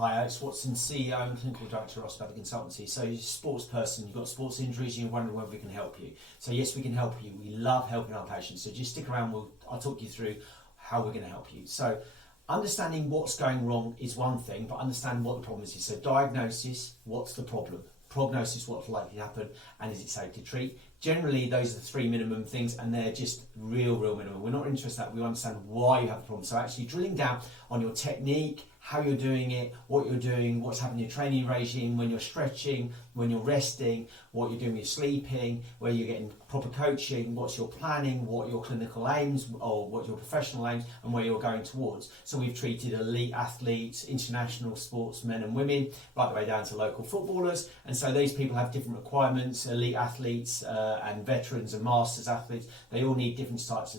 Hi, Alex Watson, CEO and Clinical Director of Osteopathic Consultancy. So you're a sports person, you've got sports injuries, and you're wondering whether we can help you. So yes, we can help you. We love helping our patients. So just stick around, I'll talk you through how we're going to help you. So understanding what's going wrong is one thing, but understanding what the problem is. So diagnosis, what's the problem? Prognosis, what's likely to happen, and is it safe to treat? Generally, those are the three minimum things, and they're just real minimum. We're not interested in that. We understand why you have the problem. So actually drilling down on your technique, how you're doing it, what you're doing, what's happening in your training regime, when you're stretching, when you're resting, what you're doing when you're sleeping, where you're getting proper coaching, what's your planning, what your clinical aims or what your professional aims, and where you're going towards. So we've treated elite athletes, international sportsmen and women, right the way down to local footballers. And so these people have different requirements. Elite athletes and veterans and masters athletes, they all need different types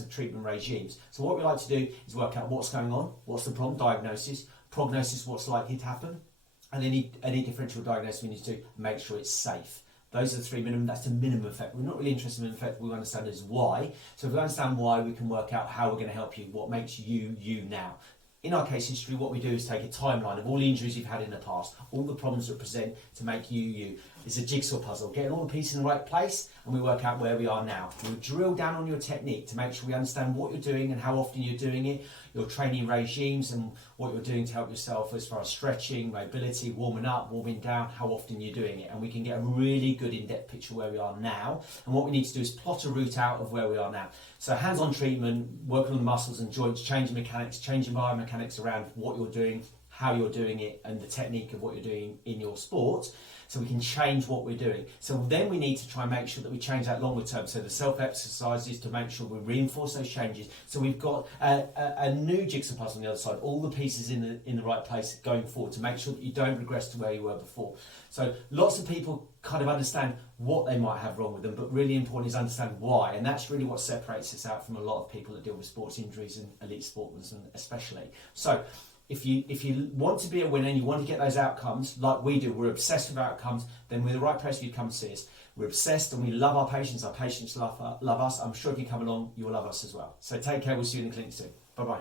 of treatment regimes. So what we like to do is work out what's going on, what's the problem, diagnosis, prognosis, what's likely to happen, and any differential diagnosis we need to make sure it's safe. Those are the three minimum. That's the minimum effect. We're not really interested in the effect. We understand is why. So if we understand why, we can work out how we're going to help you, what makes you you now. In our case history, what we do is take a timeline of all the injuries you've had in the past, all the problems that present to make you you. It's a jigsaw puzzle, getting all the pieces in the right place, and we work out where we are now. We drill down on your technique to make sure we understand what you're doing and how often you're doing it, your training regimes and what you're doing to help yourself as far as stretching, mobility, warming up, warming down, how often you're doing it. And we can get a really good in-depth picture where we are now. And what we need to do is plot a route out of where we are now. So hands-on treatment, working on the muscles and joints, changing mechanics, changing biomechanics around what you're doing, how you're doing it, and the technique of what you're doing in your sport, so we can change what we're doing. So then we need to try and make sure that we change that longer term. So the self-exercises to make sure we reinforce those changes. So we've got a new jigsaw puzzle on the other side, all the pieces in the right place going forward to make sure that you don't regress to where you were before. So lots of people kind of understand what they might have wrong with them, but really important is understand why. And that's really what separates us out from a lot of people that deal with sports injuries and elite sportsmen especially. So if you want to be a winner and you want to get those outcomes like we do, we're obsessed with outcomes, then we're the right place for you to come and see us. We're obsessed and we love our patients love us. I'm sure if you come along, you'll love us as well. So take care, we'll see you in the clinic soon. Bye-bye.